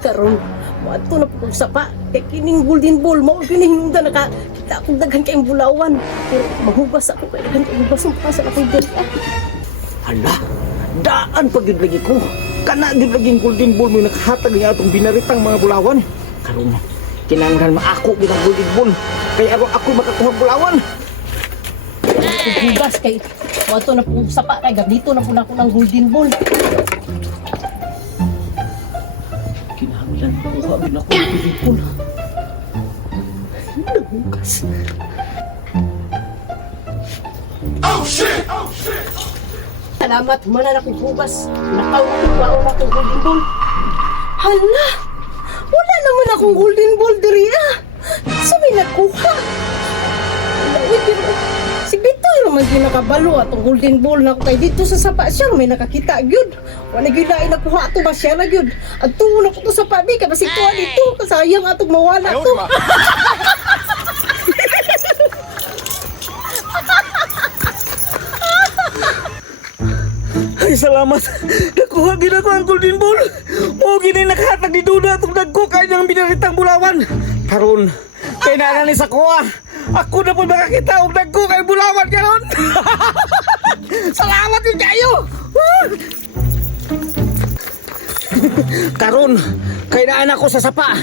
Karon, mato na po kong sapa. Kaya kining golden ball, mao ginihinungdan nakakita akong daghan kayong bulawan. Pero mahugas ako kaya daghan kayong hugas ng pasan ako'y dali. Hala, daan pag yun lagi ko. Kana yun lagi yung golden ball mo nakahatag niya itong binaritang mga bulawan. Karon, kinanglan maako binang golden ball. Kaya ako makakuha bulawan. Hugas kay mato na po kong sapa. Kaya ganito na po na ako ng golden ball. Kinanglan makuha bin ako ng golden ball. Nahugas. Oh shit! Oh shit! Salamat, manan akong hugas. Nakauwaw na akong golden ball. Hala! Wala naman akong golden ball diri ah. Sa may nakuha. Wait, pero si Bitoy naman din nakabalo atong golden ball na ako kay dito sa sapa siya may nakakita gyud. Wala gyud lain nakuha ato ba siya na gyud. At tuon ako to sa pabi kay basi tuwa dito kasayang atong mawala to. Ay, salamat. Nakuha gina ko ang golden ball. O gini nakahatag ni Duda itong dagko kaya niyang binaritang bulawan. Karon, kay nanani sa kuha. Ako na po makakita ang dagko kay bulawan karon. Salamat yun kayo. Karon, kay naan ako sa sapa.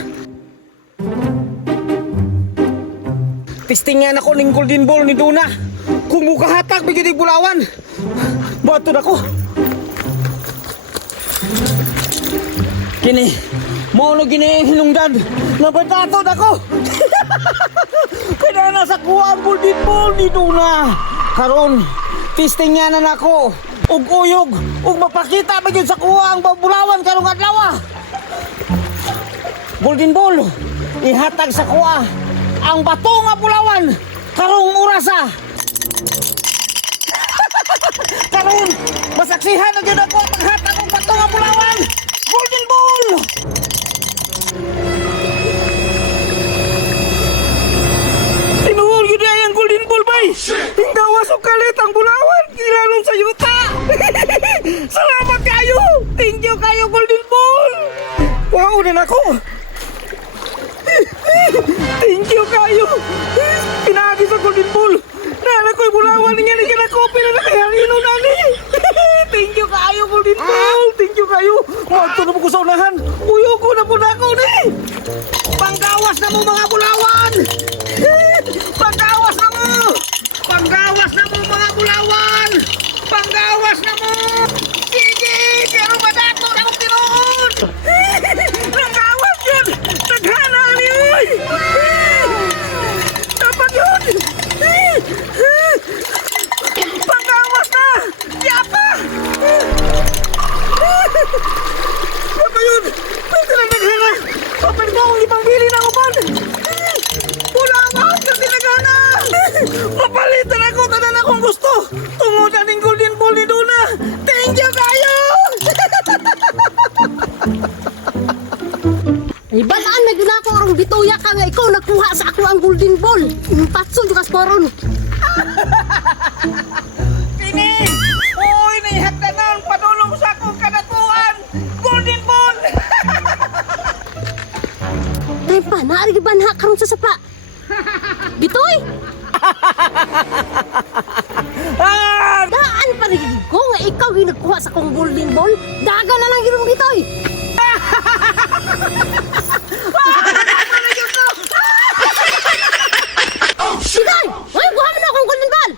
Testingan ako ning golden ball ni Duna. Kung mukahatag bigyan ng bulawan. Bato na ko. Kini, mo no gini hinungdan. Napatato na ko. Kaya nasa kuha ang golden ball ni Duna. Karon, testingan na nako. Ug uyog, ug mapakita ba yun sa kuha ang bulawan karong adlaw. Golden ball, ihatag sa kuha ang bato nga bulawan karong orasa. Karon, masaksihan na dyan ako paghatag ang bato nga bulawan. Golden ball! Tinuhol yun ay ang golden ball, bay! Hinggawas o kalit ang bulawan! Kilalong sa yuta! Salamat kayo! Thank you kayo, golden ball! Wow, na ako! Thank you kayo! Pinagi sa golden ball! Nana ko'y bulawan niya ni kinakopy na nakayarino na ni! Thank you kayo, golden ball! Thank you kayo! Magto na po ko sa unahan! Uyo ko na po na ako ni! Panggawas na mo mga bulawan! Panggawas na mo! Panggawas na mo mga bulawan! Panggawas na mo! Sige! Pero madato na kong tinuod! Nanggawas yun! Naghana ni uy! Dapat yun! Panggawas na! Yapa! Dapat yun! Pwede na naghana! Open ko ang ipangbili ng upan! Bulawan! Kasi naghana! Mapalitan ako! Tanan akong gusto! Tungod na ning golden ball ni Duna! Thank you kayo! Ay, balaan na gina ko arong bituya ka nga ikaw nagkuha sa ako ang golden ball. Patso yung kasporon. Kini! Uy! Nihagdanan! Padulong sa akong kadatuan! Golden ball! Tay pa, naarigi ba na karon sa sapa? Bitoy! Ah! Daan pa rin ko nga ikaw yung nagkuha sa kong golden ball. Daga na lang yun Bitoy. Bitoy! Uy, buha mo na akong golden ball!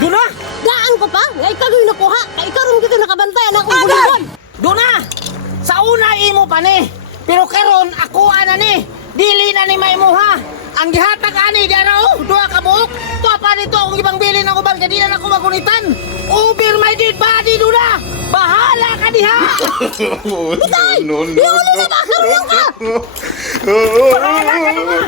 Duna! Daan ko pa? Nga ikaw yung nakuha. Kaya ikaw rin dito nakabantayan akong golden ball. Duna! Sa una imo pa ni. Pero karon ako ana ni. Dili na ni maimuha. Ang gihatag ani diara duha ka buok. Tuwa pa dito akong ibang bili ng ubang kadi na ako magunitan. Over my dead body Duna. Bahala ka diha. Bitoy! Iulo sa baka mo ka! Bahala ka Duna.